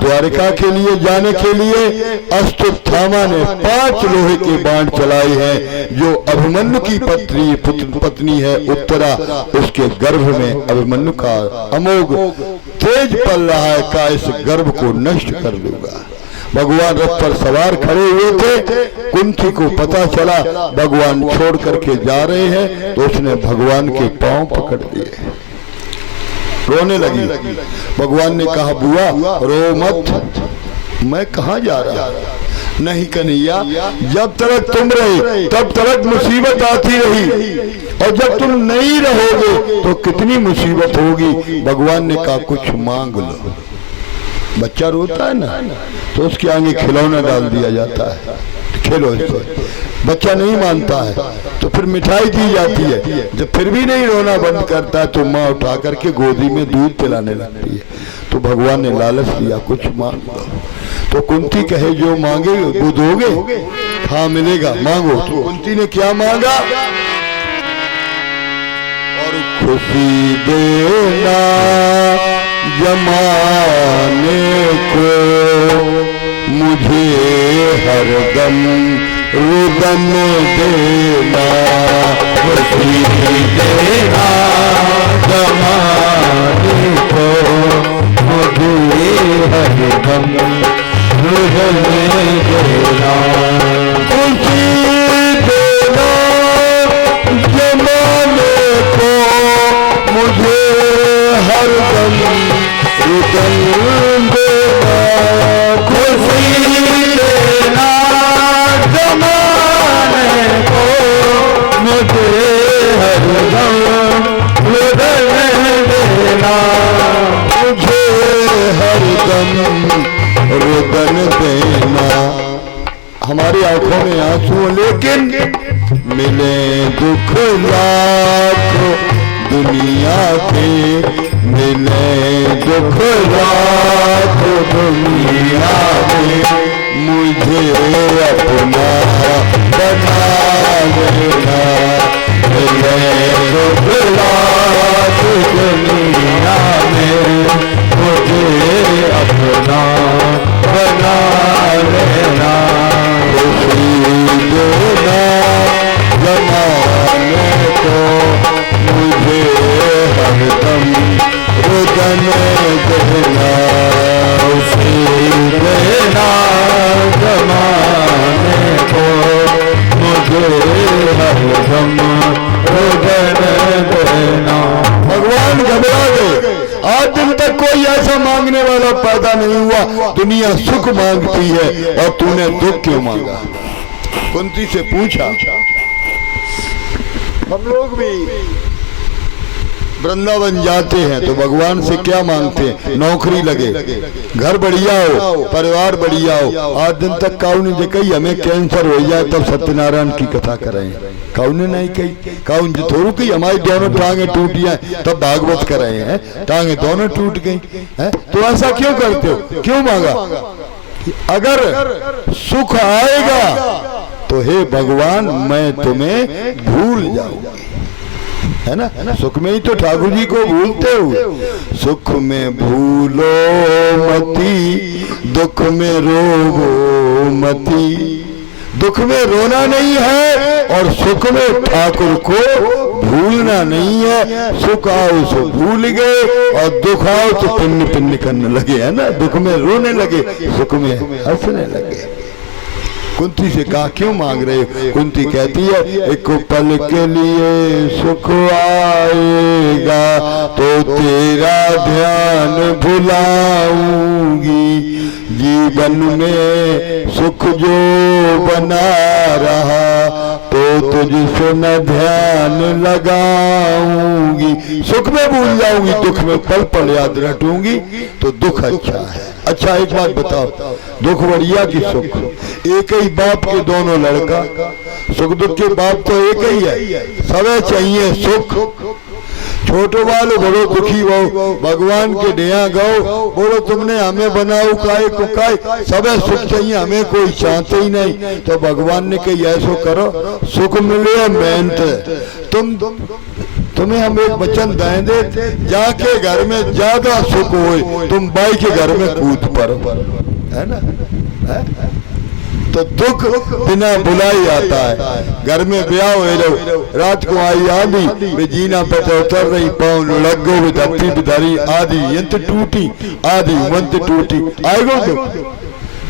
द्वारिका के लिए जाने के लिए। अश्वत्थामा ने 5 लोहे के बाण चलाए हैं। जो अभिमन्यु की पत्नी है उत्तरा, उसके गर्भ में अभिमन्यु का अमोघ तेज पल रहा है का इस गर्भ को नष्ट कर दूंगा। भगवान रथ पर सवार खड़े हुए थे। कुंती को पता चला भगवान छोड़ करके जा रहे हैं, तो उसने भगवान के पांव पकड़ दिए, रोने लगी। भगवान ने कहा बुआ रो मत, मैं कहाँ जा रहा। नहीं कन्हैया, जब तक तुम रहे तब तक मुसीबत आती रही, और जब तुम नहीं रहोगे तो कितनी मुसीबत होगी। भगवान ने कहा कुछ मांग लो। बच्चा रोता है ना, तो उसके आगे खिलौना डाल दिया जाता है, खेलो इससे। बच्चा नहीं मानता है तो फिर मिठाई दी जाती है। जब फिर भी नहीं रोना बंद करता है तो माँ उठा करके गोदी में दूध पिलाने लगती है। तो भगवान ने लालच दिया कुछ मांग लो। तो कुंती कहे जो मांगे वो दोगे? हाँ मिलेगा, मांगो। तो कुंती ने क्या मांगा? और खुशी देना जमाने को, मुझे हरदम रुदन देना। खुशी देना जमाने को, मुझे हरदम रुदन देना। खुशी देना जमाने को, मुझे हरदम रुदन देना। खुशी देना जमाने को, मुझे हरदम रुदन देना। मुझे हरदम रुदन देना। हमारी आंखों में आंसू लेकिन मिले दुख लाखों दुनिया के, मिले दुख लाखों दुनिया में, मुझे अपना बना लेना। मिले दुख लाखों दुनिया में, मुझे अपना बना लेना। खुशी देना जमाने को, मुझे हरदम रुदन देना। खुशी देना जमाने को, मुझे हरदम रुदन देना। भगवान घबरा गए। आज दिन तक कोई ऐसा मांगने वाला पैदा नहीं हुआ। दुनिया सुख मांगती है और तूने दुख क्यों मांगा? कुंती से पूछा। हम लोग भी वृंदावन जाते हैं तो भगवान से क्या मांगते हैं? नौकरी लगे, घर बढ़िया हो, परिवार बढ़िया हो। आज दिन तक काऊ ने जो कही हमें कैंसर हो जाए तब सत्यनारायण की कथा कराएं, काऊ ने नहीं कही। काऊ ने थोड़ी कही हमारी दोनों टांगे टूट जाए तब भागवत कराए हैं, टांगे दोनों टूट गई है। तो ऐसा क्यों करते हो? क्यों मांगा? अगर सुख आएगा तो हे भगवान मैं तुम्हें भूल जाऊंगी, है ना। सुख में ही तो ठाकुर जी को भूलते हो। सुख में भूलो मती, दुख में रोवो मती। दुख में रोना नहीं है और सुख में ठाकुर को भूलना नहीं है। सुख आओ सो भूल गए और दुख आओ तो पिन्न पिन्न करने लगे, है ना। दुख में रोने लगे, सुख में हंसने लगे। कुंती से कहा क्यों मांग रहे हो? कुंती कहती है एक पल के लिए सुख आएगा तो तेरा ध्यान भुलाऊंगी। जीवन में सुख जो बना रहा तो तुझसे न ध्यान लगाऊंगी। सुख में भूल जाऊंगी, दुख में पल पल याद रटूंगी। तो दुख अच्छा है। अच्छा एक बात बताओ, दुख बढ़िया कि सुख? एक ही बाप के दोनों लड़का, सुख दुख के बाप तो एक ही है। सब चाहिए सुख, छोटो वालो बड़ो दुखी हो, भगवान के डेया गो, बोलो तुमने हमें बनाओ काय को काय, सब सुख चाहिए, हमें कोई चाहते ही नहीं। तो भगवान ने कही ऐसो करो, सुख मिले मेहनत, तुम्हें हम एक वचन दें, जाके घर में ज्यादा सुख हो, तुम बाई के घर में कूद पड़ो, है ना, है? तो दुख बिना बुलाई आता है। घर में ब्याह हो लो, रात को आई आधी वे जीना पे तो उतर रही, पाँव लगो वे धप्पी बिधारी, आधी यंत टूटी आधी मंत टूटी, आएगो दुख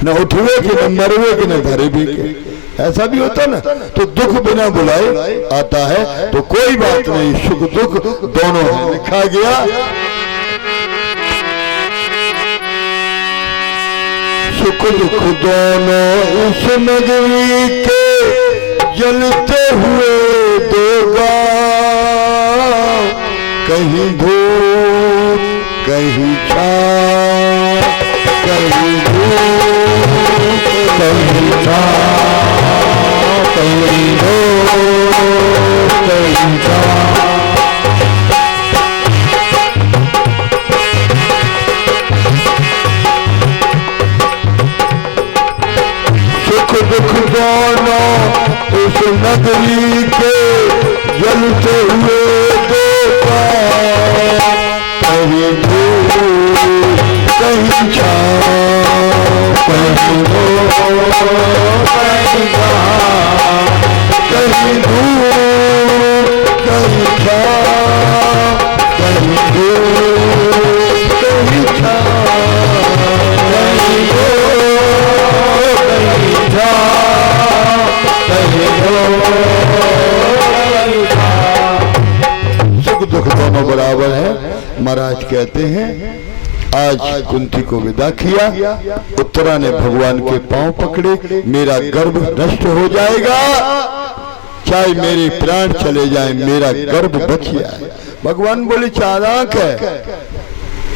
न उठवे कि न मरवे कि न धरे भी के, ऐसा भी होता ना। तो दुख बिना बुलाए आता है, तो कोई बात नहीं, सुख दुख दोनों है। लिखा गया सुख दुख दोनों इस नगरी के जलते हुए दो गाँव, कहीं धूप कहीं छाँव, कहीं धूप कहीं छाँव, कहीं धूप कहीं छाँव। दुख दोनों इस नगरी के जलते हुए देखा, कहीं धूप कहीं छाँव, कहीं धूप कहीं छाँव, कहीं धूप कहीं छाँव, कहीं धूप कहीं छाँव, कहीं सुख दुख दोनों बराबर है। महाराज कहते हैं आज कुंती को विदा किया, उत्तरा ने भगवान के पांव पकड़े, मेरा गर्भ नष्ट हो जाएगा, चाहे मेरे प्राण चले जाएं, मेरा गर्भ बच जाए। भगवान बोले चालाक है,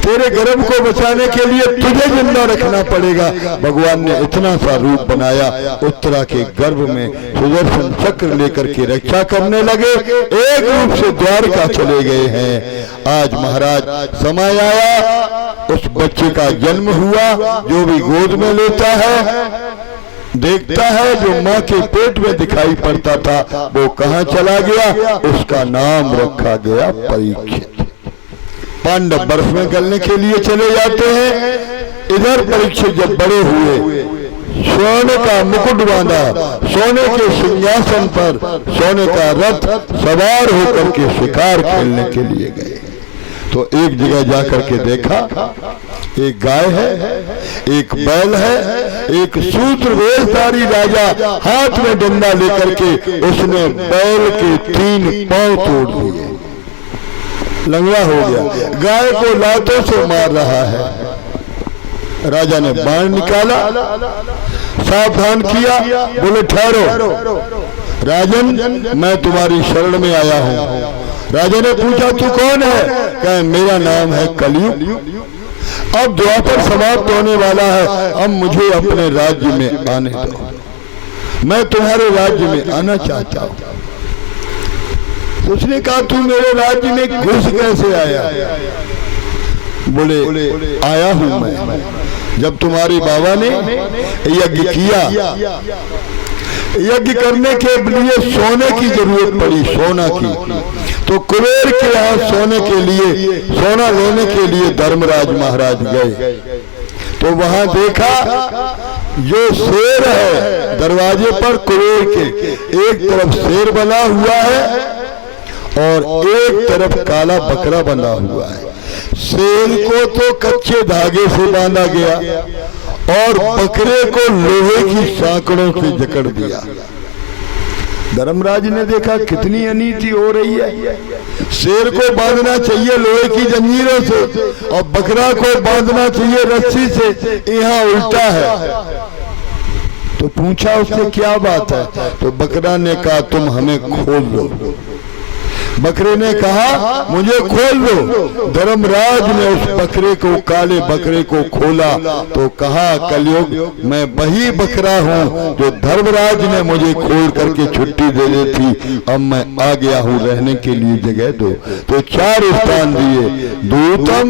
तेरे गर्भ को बचाने के लिए तुझे जिंदा रखना पड़ेगा। भगवान ने इतना सा रूप बनाया, उत्तरा के गर्भ में सुदर्शन चक्र लेकर के रक्षा करने लगे, एक रूप से द्वारका चले गए हैं। आज महाराज समय आया, उस बच्चे का जन्म हुआ, जो भी गोद में लेता है देखता है, जो माँ के पेट में दिखाई पड़ता था वो कहाँ चला गया, उसका नाम रखा गया परीक्षित। पांडव बर्फ में गलने के लिए चले जाते हैं, इधर परीक्षित जब बड़े हुए, सोने का मुकुट बांधा, सोने के सिंहासन पर सोने का रथ सवार होकर के शिकार खेलने के लिए गए। तो एक जगह जाकर के देखा, एक गाय है, एक बैल है, एक सूत्र वेशधारी राजा हाथ में डंडा लेकर के उसने बैल के 3 पांव तोड़ दिए, लंगड़ा हो गया, गाय को लातों से मार रहा है। राजा ने बाण निकाला, सावधान किया, बोले ठहरो राजन, मैं तुम्हारी शरण में आया हूँ। राजा ने पूछा तू कौन है? कहे मेरा नाम है कलयुग, अब द्वापर समाप्त होने वाला है, अब मुझे अपने राज्य में आने दो, मैं तुम्हारे राज्य में आना चाहता हूँ। तो उसने कहा तू मेरे राज्य में घुस कैसे आया? बोले आया हूं मैं, जब तुम्हारे बाबा ने यज्ञ किया, यज्ञ करने के लिए सोने की जरूरत पड़ी, सोना की, तो कुबेर के यहाँ सोने के लिए, सोना लेने के लिए धर्मराज महाराज गए। तो वहां देखा जो शेर है दरवाजे पर कुबेर के, एक तरफ शेर बना हुआ है और एक तरफ काला बकरा बना हुआ है। शेर को तो कच्चे धागे से बांधा गया और बकरे को लोहे की सांकड़ों से जकड़ दिया। धर्मराज ने देखा कितनी अनीति हो रही है, शेर को बांधना चाहिए लोहे की जंजीरों से और बकरा को बांधना चाहिए रस्सी से, यहाँ उल्टा है। तो पूछा उसने क्या बात है? तो बकरा ने कहा तुम हमें खोल दो, बकरे ने कहा मुझे खोल दो। धर्मराज ने उस बकरे को, काले बकरे को खोला तो कहा कलयुग मैं वही बकरा हूँ जो धर्मराज ने मुझे खोल करके छुट्टी दे दी थी, अब मैं आ गया हूँ, रहने के लिए जगह दो। तो 4 स्थान दिए, दूतम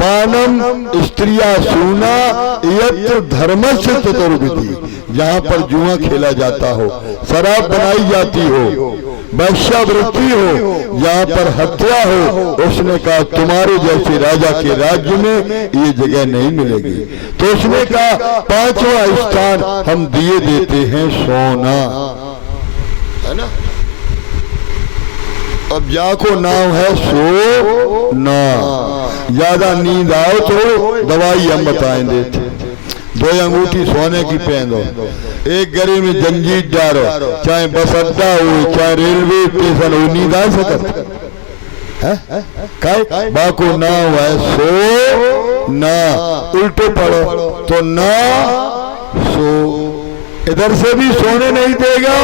पानम स्त्रिया सूना यत्र धर्मस्य चतुर्विधि, जहाँ पर जुआ खेला जाता हो, शराब बनाई जाती हो, वैश्यावृत्ति हो, यहाँ पर हत्या हो। उसने कहा तुम्हारे जैसे राजा के राज्य में ये जगह नहीं मिलेगी। तो उसने कहा 5वां स्थान हम दिए देते हैं सोना, है ना। अब जाको नाम है सोना। ज्यादा नींद आओ तो दवाई हम बताएं देते। 2 अंगूठी सोने की पहन दो, एक गले में जंजीर डालो, चाहे बस अड्डा हो चाहे रेलवे स्टेशन हो, नींद आ सकत है। बाको नाम है सो ना, उल्टे पढ़ो तो ना सो। इधर से भी सोने नहीं देगा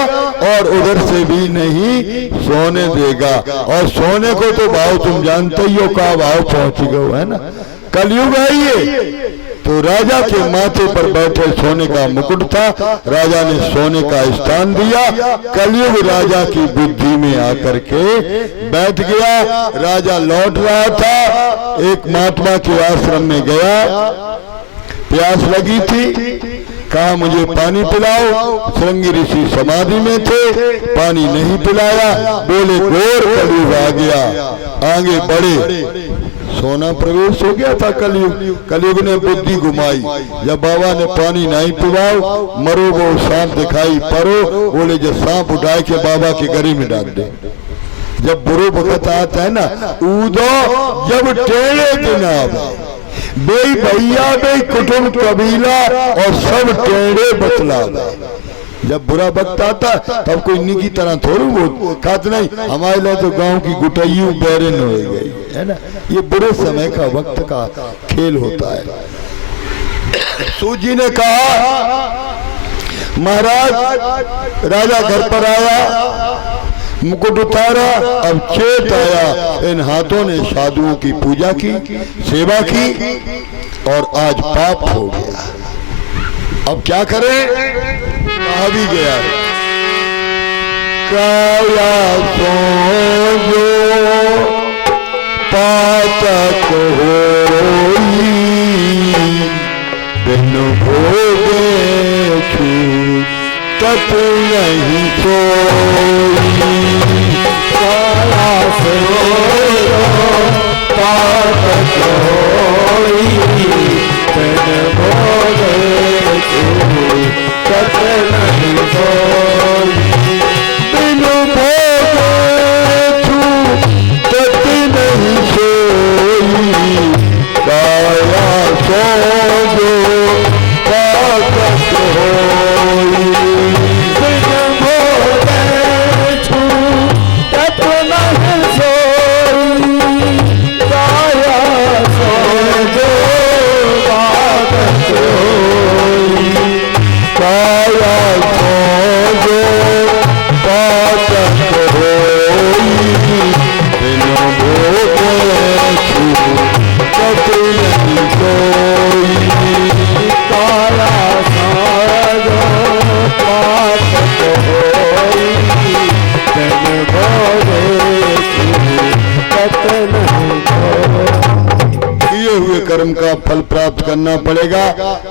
और उधर से भी नहीं सोने देगा। और सोने को तो भाव तुम जानते ही हो, का भाव पहुंच गए, है ना। कलयुग आइए तो राजा के माथे पर बैठे सोने का मुकुट था, राजा ने सोने का स्थान दिया। कलयुग राजा की बुद्धि में आकर के बैठ गया। राजा लौट रहा था, एक महात्मा के आश्रम में गया, प्यास लगी थी, कहा मुझे पानी पिलाओ। श्रृंगी ऋषि समाधि में थे, पानी नहीं पिलाया, बोले घोर कलयुग आ गया। आगे बढ़े, सोना प्रवेश हो गया था कलयुग। कलयुग ने बुद्धि घुमाई, जब बाबा ने पानी नहीं पिलाओ, मरो वो सांप दिखाई परो, बोले जो सांप उठाए के बाबा के गले में डाल दे। जब बुरो वक्त आता है ना, ऊदो जब टेढ़े दिन आवे, बे भैया बे कुटुंब कबीला और सब टेढ़े बतलावे। जब बुरा वक्त आता तब कोई इन्हीं की तरह थोड़ी वो खाते नहीं, हमारे लिए तो गांव की गुटाइयों बैरन हो गई, है ना। ये बुरे समय का वक्त का खेल होता है। सूजी ने कहा महाराज, राजा घर पर आया, मुकुट उतारा, अब चेत आया, इन हाथों ने साधुओं की पूजा की, सेवा की और आज पाप हो गया। अब क्या करें, आ भी गया। काया सो जो पातक होई, बिन भोगे छूटत नहीं सोई। काया सो पातक होई, बिन भोगे छूटत नहीं सोई। बिन भोगे छूटत नहीं सोई। काया सो जो पातक होई, बिन भोगे छूटत नहीं सोई। काया सो जो पातक होई। काया सो जो पातक होई, बिन भोगे छूटत नहीं सोई। काया सो जो पातक होई, बिन भोगे छूटत नहीं सोई। किए हुए कर्म का फल प्राप्त करना पड़ेगा।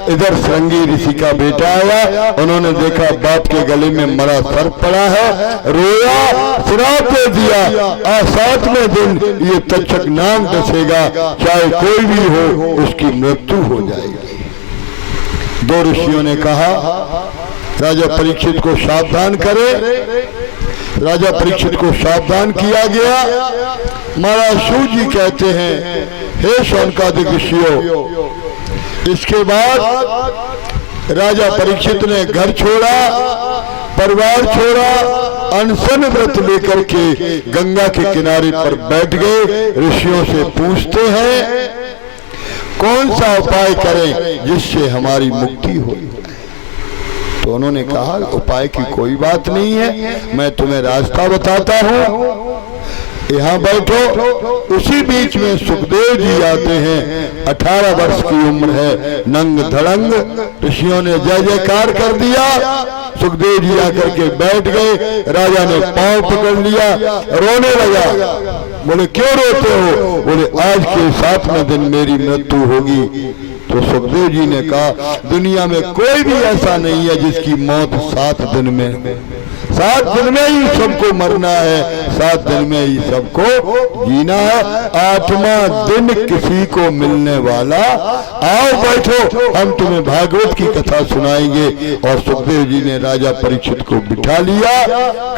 इधर श्रृंगी ऋषि का बेटा आया, उन्होंने देखा बाप के गले में मरा सर्प पड़ा है, रोया, श्राप दे दिया, 7वें दिन ये तक्षक नाम डसेगा, चाहे कोई भी हो उसकी मृत्यु हो जाएगी। 2 ऋषियों ने कहा राजा परीक्षित को सावधान करे। राजा परीक्षित को सावधान किया गया। महाराज सूत जी कहते हैं, हे शौनकादिक ऋषियों, इसके बाद राजा परीक्षित ने घर छोड़ा, परिवार छोड़ा, अनशन व्रत लेकर के गंगा के किनारे पर बैठ गए। ऋषियों से पूछते हैं कौन सा उपाय करें जिससे हमारी मुक्ति हो। तो उन्होंने कहा उपाय की कोई बात नहीं है, मैं तुम्हें रास्ता बताता हूँ। यहाँ बैठो। उसी बीच में सुखदेव जी आते हैं, 18 वर्ष की उम्र है, नंग धड़ंग। ऋषियों ने जय जयकार कर दिया। सुखदेव जी आकर के बैठ गए। राजा ने पांव पकड़ लिया, रोने लगा। बोले क्यों रोते हो? बोले आज के 7वें दिन मेरी मृत्यु होगी। तो सुखदेव जी ने कहा दुनिया में कोई भी ऐसा नहीं है जिसकी मौत 7 दिन में हो। 7 दिन में ही सबको मरना है, 7 दिन में ही सबको जीना है। 8वां दिन किसी को मिलने वाला। आओ बैठो, हम तुम्हें भागवत की कथा सुनाएंगे। और सुखदेव जी ने राजा परीक्षित को बिठा लिया,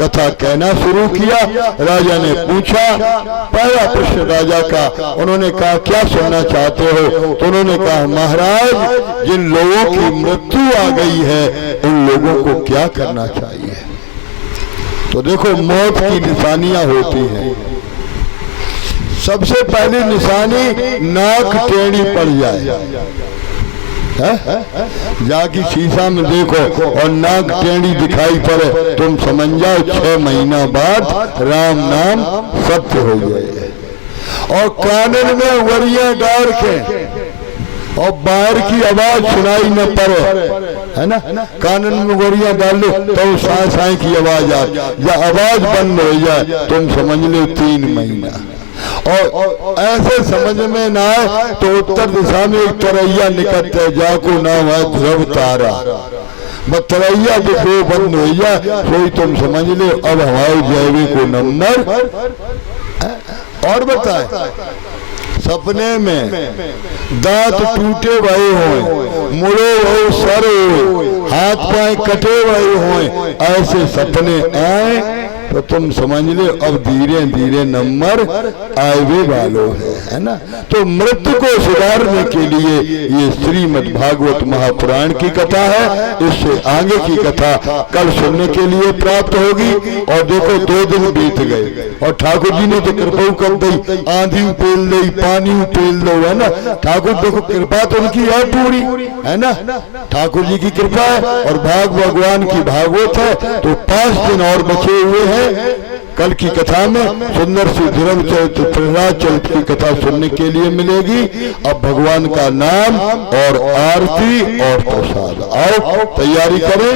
कथा कहना शुरू किया। राजा ने पूछा, पहला प्रश्न राजा का, उन्होंने कहा क्या सुनना चाहते हो? तो उन्होंने कहा महाराज जिन लोगों की मृत्यु आ गई है उन लोगों को क्या करना चाहिए? तो देखो मौत की निशानियां होती हैं। सबसे पहली निशानी नाक टेढ़ी पड़ जाए। जाके शीशा में देखो और नाक टेढ़ी दिखाई पड़े, तुम समझ जाओ 6 महीना बाद राम नाम सत्य हो जाए। और कानन में वरियां गाड़ के और बाहर की आवाज सुनाई न पड़े, है ना? कानन में गोरियां डाल लो तो साए साए की आवाज आ, या आवाज बंद हो जाए, तुम समझ लो 3 महीना। और ऐसे समझ में ना आए तो उत्तर दिशा में एक तरैया निकलते है, जाको नाम है ध्रुव तारा। बस तरैया दिखो बंद हो जाए, कोई तुम समझ लो अब हमारे जैविक को नंबर। और बताए सपने में दांत टूटे भये हो, मुड़े हो सर हो, हाथ पांव कटे भये हो, ऐसे सपने आए तो तुम समझ लो अब धीरे धीरे नंबर आए वालों है ना? तो मृत्यु को सुधारने के लिए ये श्रीमद् भागवत महापुराण की कथा है। इससे आगे की कथा कल सुनने के लिए प्राप्त होगी। और देखो 2 दिन बीत गए और ठाकुर जी ने तो कृपा कर दी, आंधी उपेल दी, पानी उपेल दो, है ना? ठाकुर देखो कृपा तो उनकी है पूरी, है ना? ठाकुर जी की कृपा है और भगवान की भागवत है। तो 5 दिन और बचे हुए हैं। कल की कथा में सुंदर सी ध्रुव चरित्र प्रहलाद चरित्र की कथा सुनने के लिए मिलेगी। अब भगवान का नाम और आरती और प्रसाद, आओ तैयारी करें।